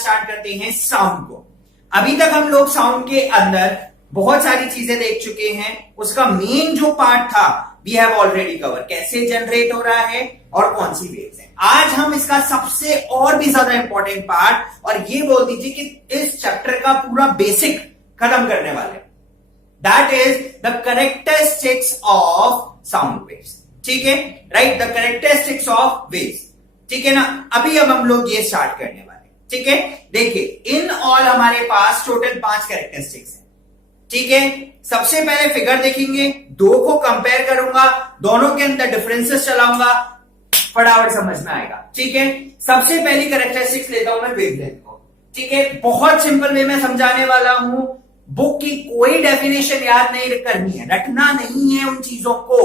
Start करते हैं sound को। अभी तक हम लोग साउंड के अंदर बहुत सारी चीजें देख चुके हैं। उसका मेन जो पार्ट था वी हैव ऑलरेडी कवर, कैसे जनरेट हो रहा है और कौन सी वेव्स है। आज हम इसका सबसे और भी ज्यादा इंपॉर्टेंट पार्ट, और ये बोल दीजिए कि इस चैप्टर का पूरा बेसिक खत्म करने वाले, that is the characteristics of sound waves. ठीक है, right, the characteristics of waves. ठीक है ना। अब हम लोग ये स्टार्ट करने वाले। ठीक है, देखिए इन ऑल हमारे पास टोटल 5 कैरेक्टरिस्टिक्स है। ठीक है, सबसे पहले फिगर देखेंगे, दो को कंपेयर करूंगा, दोनों के अंदर डिफरेंसेस चलाऊंगा, फटाफट समझ में आएगा। ठीक है, सबसे पहली कैरेक्टरिस्टिक्स लेता हूं मैं वेवलेंथ को। ठीक है, बहुत सिंपल वे में समझाने वाला हूं। बुक की कोई डेफिनेशन याद नहीं करनी है, रटना नहीं है उन चीजों को।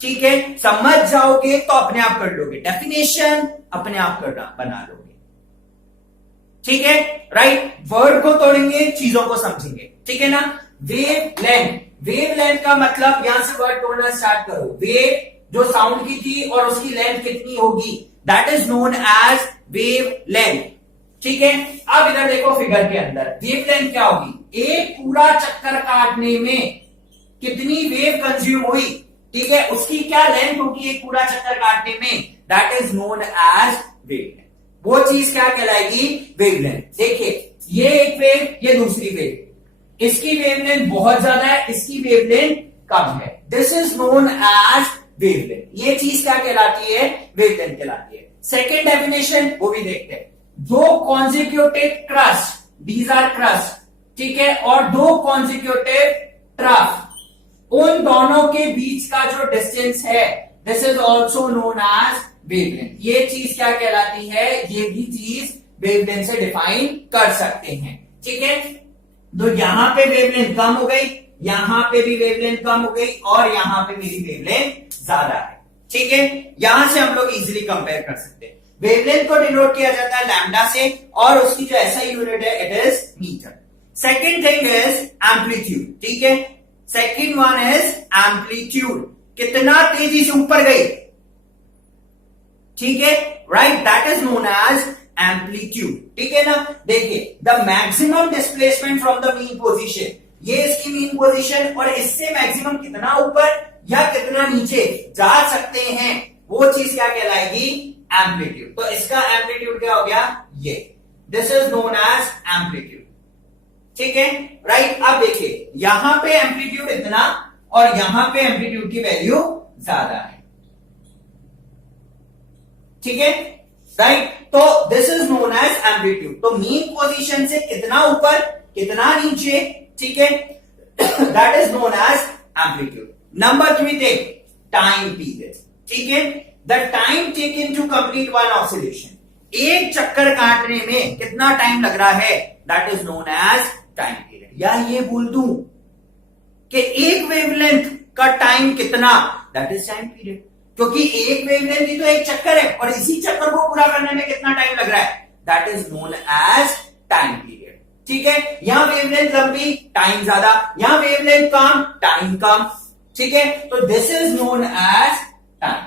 ठीक है, समझ जाओगे तो अपने आप कर लोगे, डेफिनेशन अपने आप करना बना लोगे। ठीक है, राइट, वर्ड को तोड़ेंगे, चीजों को समझेंगे। ठीक है ना। वेवलेंथ, वेवलेंथ का मतलब यहां से वर्ड तोड़ना स्टार्ट करो। वेव जो साउंड की थी और उसकी लेंथ कितनी होगी, that is known as wavelength. ठीक है, अब इधर देखो फिगर के अंदर वेवलेंथ क्या होगी, एक पूरा चक्कर काटने में कितनी वेव कंज्यूम हुई। ठीक है, उसकी क्या लेंथ होगी एक पूरा चक्कर काटने में, that is known as wavelength. वो चीज क्या कहलाएगी, वेवलेंथ। देखिए ये एक वेव, ये दूसरी वेव, इसकी वेवलेंथ बहुत ज्यादा है, इसकी वेवलेंथ कम है, this is known as wavelength. ये चीज क्या कहलाती है, वेवलेंथ कहलाती है। सेकेंड डेफिनेशन वो भी देखते हैं, दो consecutive crust, these are crust, ठीक है, और दो कॉन्जिक्यूटिव ट्रफ, उन दोनों के बीच का जो डिस्टेंस है, this is also known as wavelength. ये चीज क्या कहलाती है, ये भी चीज वेवलेंथ से डिफाइन कर सकते हैं। ठीक है, तो यहां पे वेवलेंथ कम हो गई, यहां पे भी वेवलेंथ कम हो गई, और यहां पे मेरी वेवलेंथ ज्यादा है। ठीक है, यहां से हम लोग इजीली कंपेयर कर सकते हैं। वेवलेंथ को डिनोट किया जाता है लैम्डा से, और उसकी जो एसआई यूनिट है it is metre. Second thing is amplitude. ठीक है, सेकेंड वन इज एम्पलीट्यूड, कितना तेजी से ऊपर गई। ठीक है, right, that is known as amplitude. ठीक है ना। देखिए the maximum displacement from the mean position, ये इसकी मीन पोजीशन, और इससे मैक्सिमम कितना ऊपर या कितना नीचे जा सकते हैं, वो चीज क्या कहलाएगी, एम्पलीट्यूड। तो इसका एम्पलीट्यूड क्या हो गया, ये, this is known as amplitude. ठीक है, राइट। अब देखिए यहां पे एम्पलीट्यूड इतना और यहां पे एम्पलीट्यूड की वैल्यू ज्यादा है। ठीक है, राइट, तो this is known as amplitude. तो मीन पोजीशन से कितना ऊपर कितना नीचे, ठीक है, that is known as amplitude. Number 3 देख, टाइम पीरियड। ठीक है, the time taken to complete one oscillation, एक चक्कर काटने में कितना टाइम लग रहा है, that is known as time period. या ये बोल दूं कि एक वेवलेंथ का टाइम कितना, दैट इज टाइम पीरियड, क्योंकि एक वेवलेंथ ही तो एक चक्कर है, और इसी चक्कर को पूरा करने में कितना टाइम लग रहा है, that is known as time period. ठीक है, यहां वेवलेंथ लंबी, टाइम ज्यादा, यहां वेवलेंथ कम, टाइम कम। ठीक है, तो this is known as time.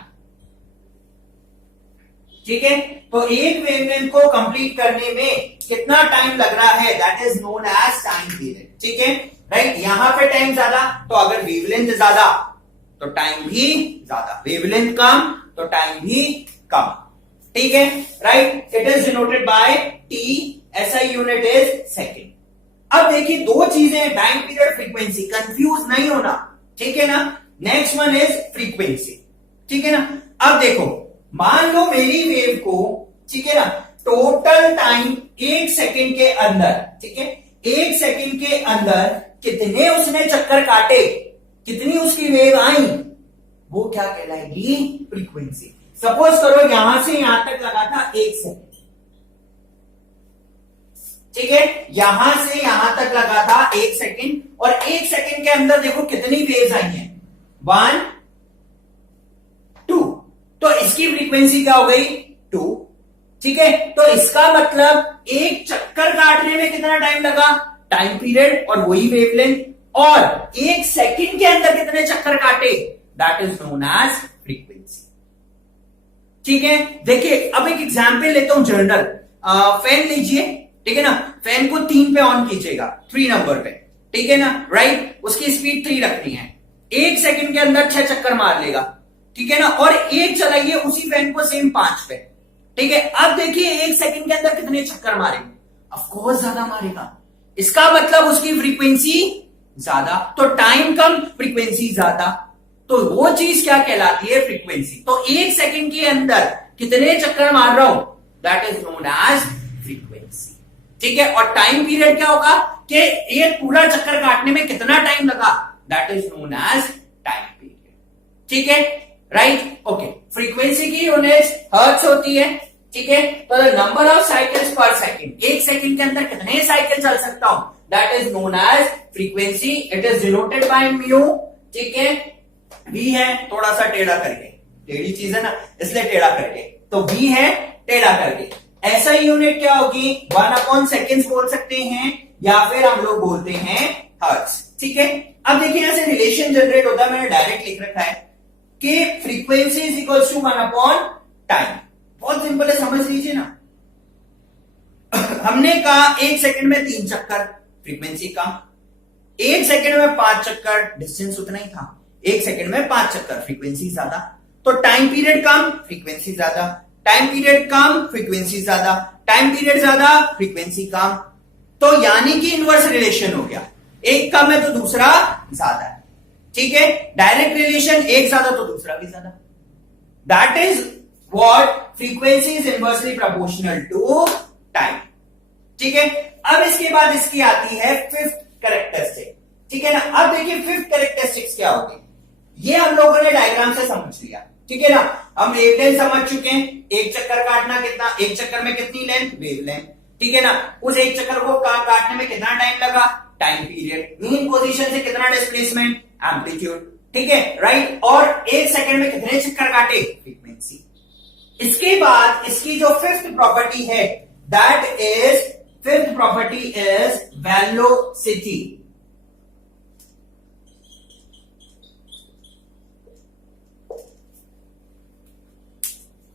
ठीक है, तो एक वेवलेंथ को कंप्लीट करने में कितना टाइम लग रहा है, that is known as time period. ठीक है, राइट, यहां पे टाइम ज्यादा, तो अगर वेवलेंथ ज्यादा तो टाइम भी ज्यादा, वेवलेंथ कम तो टाइम भी कम। ठीक है, right, it is denoted bye T, SI unit is second. अब देखिए दो चीजें, टाइम पीरियड, फ्रीक्वेंसी, कंफ्यूज नहीं होना। ठीक है ना। Next one is frequency. ठीक है ना। अब देखो मान लो मेरी वेव को, ठीक है ना, टोटल टाइम 1 सेकेंड के अंदर, ठीक है, 1 सेकेंड के अंदर कितने उसने चक्कर काटे, कितनी उसकी वेव आई, वो क्या कहलाएगी, फ्रीक्वेंसी। सपोज करो यहां से यहां तक लगा था 1 सेकेंड, ठीक है, यहां से यहां तक लगा था 1 सेकेंड, और 1 सेकेंड के अंदर देखो कितनी वेव्स आई हैं, 1 2, तो इसकी फ्रीक्वेंसी क्या हो गई, 2। ठीक है, तो इसका मतलब एक चक्कर काटने में कितना टाइम लगा, टाइम पीरियड, और वही वेवलेंथ, और 1 सेकेंड के अंदर कितने चक्कर काटे, that is known as frequency. ठीक है, देखिए अब एक एग्जाम्पल लेता हूं जनरल। फैन लीजिए, ठीक है ना। फैन को 3 पे ऑन कीजिएगा, 3 नंबर पे, ठीक है ना, राइट। उसकी स्पीड 3 रखनी है, 1 सेकंड के अंदर 6 चक्कर मार लेगा, ठीक है ना। और एक चलाइए उसी फैन को सेम 5 पे, ठीक है। अब देखिए 1 सेकंड के अंदर कितने चक्कर मारेगा, ऑफ कोर्स ज्यादा मारेगा। इसका मतलब उसकी फ्रीक्वेंसी ज्यादा, तो टाइम कम फ्रीक्वेंसी ज्यादा, तो वो चीज क्या कहलाती है, फ्रीक्वेंसी। तो 1 सेकंड के अंदर कितने चक्कर मार रहा हूं, that is known as frequency, ठीक है। और टाइम पीरियड क्या होगा कि ये पूरा चक्कर काटने में कितना टाइम लगा, that is known as time period, ठीक है, राइट, ओके। फ्रीक्वेंसी की यूनिट हर्ट्ज होती है, ठीक है। तो number of cycles per second, 1 second के अंदर कितने साइकिल चल सकता हूं, that is known as frequency. It is denoted by mu, ठीक है। वी है थोड़ा सा टेढ़ा करके, टेढ़ी चीज है ना इसलिए टेढ़ा करके, तो वी है टेढ़ा करके। ऐसा यूनिट क्या होगी, 1/सेकंड्स बोल सकते हैं या फिर हम लोग बोलते हैं हर्ट्ज, ठीक है। अब देखिए यहां से रिलेशन जनरेट होता है, मैंने डायरेक्ट लिख रखा है कि फ्रीक्वेंसी इज इक्वल्स टू 1/टाइम। बहुत सिंपल है, समझ लीजिए ना। हमने कहा 1 सेकंड में 3 चक्कर, फ्रीक्वेंसी कम। 1 सेकंड में 5 चक्कर, डिस्टेंस उतना ही था। 1 सेकंड में 5 चक्कर, फ्रीक्वेंसी ज्यादा। तो टाइम पीरियड कम, फ्रीक्वेंसी ज्यादा। टाइम पीरियड कम, फ्रीक्वेंसी ज्यादा। टाइम पीरियड ज्यादा, फ्रीक्वेंसी कम। तो यानी कि इनवर्स रिलेशन हो गया, एक कम है तो दूसरा ज्यादा है, ठीक है। डायरेक्ट रिलेशन, एक ज्यादा तो दूसरा भी ज्यादा। That is what frequency is inversely proportional to time, ठीक है। अब इसके बाद इसकी आती है फिफ्थ कैरेक्टरिस्टिक, ठीक है ना। अब देखिए फिफ्थ कैरेक्टरिस्टिक्स क्या होती है, ये हम लोगों ने डायग्राम से समझ लिया, ठीक है ना। हम वेवलेंथ समझ चुके हैं, एक चक्कर काटना कितना, एक चक्कर में कितनी लेंथ, वेवलेंथ, ठीक है ना। उस एक चक्कर को काटने में कितना टाइम लगा, टाइम पीरियड। मीन पोजीशन से कितना डिस्प्लेसमेंट, एम्पलीट्यूड, ठीक है, राइट। और 1 सेकंड में कितने चक्कर काटे, फ्रीक्वेंसी। इसके बाद इसकी जो फिफ्थ प्रॉपर्टी है, that is fifth property is velocity,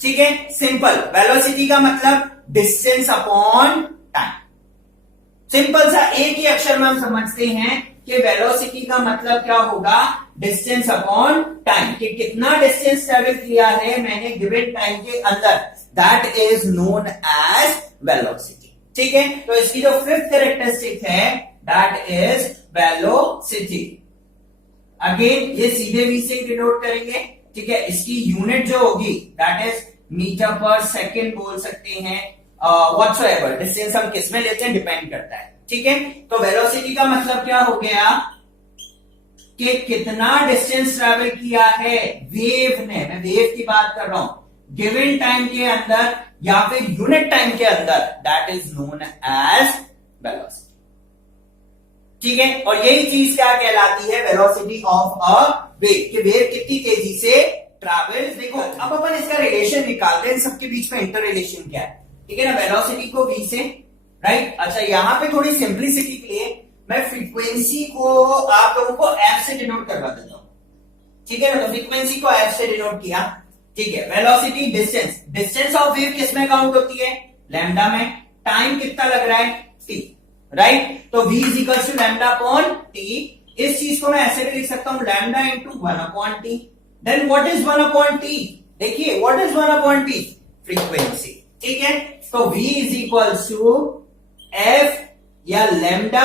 ठीक है। सिंपल, वेलोसिटी का मतलब डिस्टेंस अपॉन टाइम। सिंपल सा एक ही अक्षर में हम समझते हैं कि वेलोसिटी का मतलब क्या होगा, डिस्टेंस अपॉन टाइम, कि कितना डिस्टेंस ट्रेवल किया है मैंने गिवन टाइम के अंदर, that is known as velocity, ठीक है। तो इसकी जो फिफ्थ कैरेक्टरिस्टिक है, दैट इज वेलोसिटी। अगेन ये सीधे वी से डिनोट करेंगे, ठीक है। इसकी यूनिट जो होगी दैट इज मीटर पर सेकेंड बोल सकते हैं, व्हाटसोएवर। डिस्टेंस हम किस में लेते हैं डिपेंड करता है, ठीक है। तो वेलोसिटी का मतलब क्या हो गया कि कितना डिस्टेंस ट्रैवल किया है वेव ने, मैं वेव की बात कर रहा हूं, गिवन टाइम के अंदर या फिर यूनिट टाइम के अंदर, that is known as velocity, ठीक है। और यही चीज क्या कहलाती है, वेलोसिटी ऑफ अ वेव, कि वेव कितनी तेजी से ट्रैवल। देखो अब अपन इसका रिलेशन निकालते हैं, इन सबके बीच में इंटर रिलेशन क्या है, ठीक है ना। वेलोसिटी को v से, राइट। अच्छा यहां पे थोड़ी सिंप्लिसिटी के लिए मैं फ्रीक्वेंसी को आप लोगों को f से डिनोट करवा देता हूं, ठीक है ना। तो फ्रीक्वेंसी को f से डिनोट किया, ठीक है। Velocity distance, distance of wave किसमें काउंट होती है, लैम्डा में। टाइम कितना लग रहा है, t, राइट। तो v is equal to lambda upon t। इस चीज को मैं ऐसे भी लिख सकता हूं, lambda into 1/t। Then what is 1/t, देखिए व्हाट इज 1/t, फ्रीक्वेंसी, ठीक है। तो v is equal to f या लैम्डा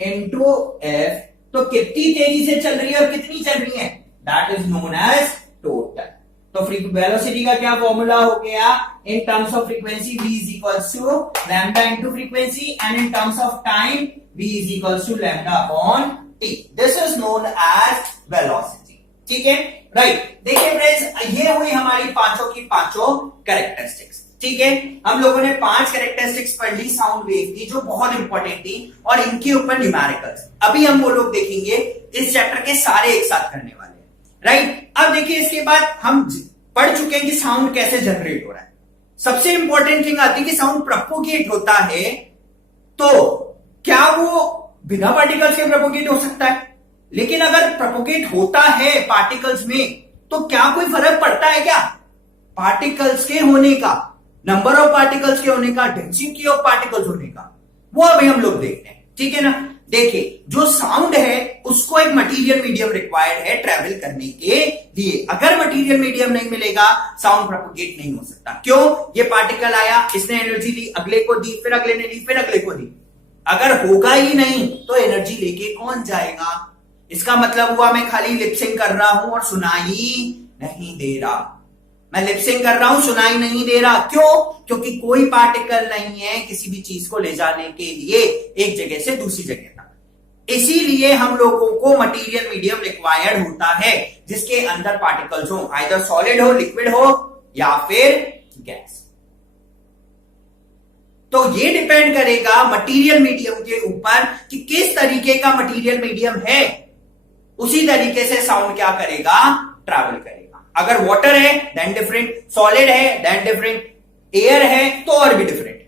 इंटू f। तो कितनी तेजी से चल रही है और कितनी चल रही है, that is known as total. तो वेलोसिटी का क्या फॉर्मूला हो गया, in terms of frequency v is equal to lambda into frequency, and in terms of time v is equal to lambda upon t। This is known as velocity, ठीक है, right. देखिए friends, ये हुई हमारी पांचों की पांचों कैरेक्टरिस्टिक्स, ठीक है। हम लोगों ने 5 कैरेक्टरिस्टिक्स पढ़ ली साउंड वेव की, जो बहुत इंपॉर्टेंट थी, और इनके ऊपर न्यूमेरिकल्स। अभी हम वो लोग देखेंगे, इस चैप्टर के सारे एक साथ करने वाले हैं, राइट। अब देखिए इसके बाद हम पढ़ चुके हैं कि साउंड कैसे जनरेट हो रहा है। सबसे इंपॉर्टेंट थिंग आती है कि साउंड प्रोपोगेट होता है, तो क्या वो बिना पार्टिकल्स के प्रोपोगेट हो सकता है। लेकिन अगर प्रोपोगेट होता है पार्टिकल्स में, तो क्या कोई फर्क पड़ता है क्या पार्टिकल्स के होने का, नंबर ऑफ पार्टिकल्स के होने का, डेंसिटी ऑफ पार्टिकल्स होने का, वो अभी हम लोग देखते हैं, ठीक है ना। देखिए, जो साउंड है उसको एक मटेरियल मीडियम रिक्वायर्ड है ट्रेवल करने के लिए। अगर मटेरियल मीडियम नहीं मिलेगा, साउंड प्रोपोगेट नहीं हो सकता। क्यों? ये पार्टिकल आया, इसने एनर्जी ली, अगले को दी, फिर अगले ने ली, फिर अगले को दी। अगर होगा ही नहीं तो एनर्जी लेके कौन जाएगा? इसका मतलब हुआ मैं खाली लिपसिंग कर रहा हूं और सुनाई नहीं दे रहा। मैं लिपसिंग कर रहा हूं, सुनाई नहीं दे रहा। क्यों? क्योंकि कोई पार्टिकल नहीं है किसी भी चीज को ले जाने के लिए एक जगह से दूसरी जगह तक। इसीलिए हम लोगों को मटेरियल मीडियम रिक्वायर्ड होता है जिसके अंदर पार्टिकल्स हो, आइदर सॉलिड हो, लिक्विड हो या फिर गैस। तो ये डिपेंड करेगा मटेरियल मीडियम के ऊपर कि किस तरीके का मटेरियल मीडियम है, उसी तरीके से साउंड क्या करेगा? ट्रैवल करेगा। अगर वाटर है देन डिफरेंट, सॉलिड है देन डिफरेंट, एयर है तो और भी डिफरेंट।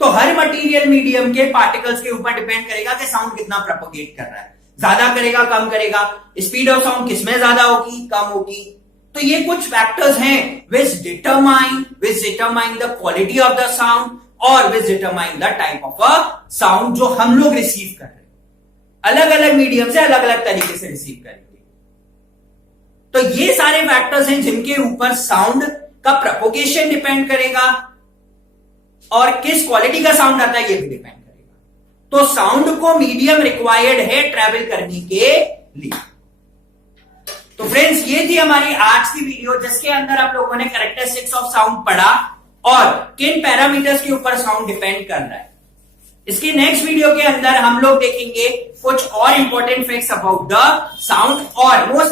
तो हर मटेरियल मीडियम के पार्टिकल्स के ऊपर डिपेंड करेगा कि साउंड कितना प्रोपोगेट कर रहा है, ज्यादा करेगा कम करेगा, स्पीड ऑफ साउंड किसमें ज्यादा होगी कम होगी। तो ये कुछ फैक्टर्स हैं which determine the quality of the sound और which determine the type of a sound जो हम लोग रिसीव कर रहे हैं। अलग अलग मीडियम से अलग अलग तरीके से रिसीव करेंगे। तो ये सारे फैक्टर्स हैं जिनके ऊपर साउंड का प्रोपोगेशन डिपेंड करेगा और किस क्वालिटी का साउंड आता है ये भी डिपेंड करेगा। तो साउंड को मीडियम रिक्वायर्ड है ट्रैवल करने के लिए। तो फ्रेंड्स, ये थी हमारी आज की वीडियो जिसके अंदर आप लोगों ने कैरेक्टरिस्टिक्स ऑफ साउंड पढ़ा और किन पैरामीटर्स के ऊपर साउंड डिपेंड कर रहा है। इसकी नेक्स्ट वीडियो के अंदर हम लोग देखेंगे कुछ और important facts about the sound और मोस्ट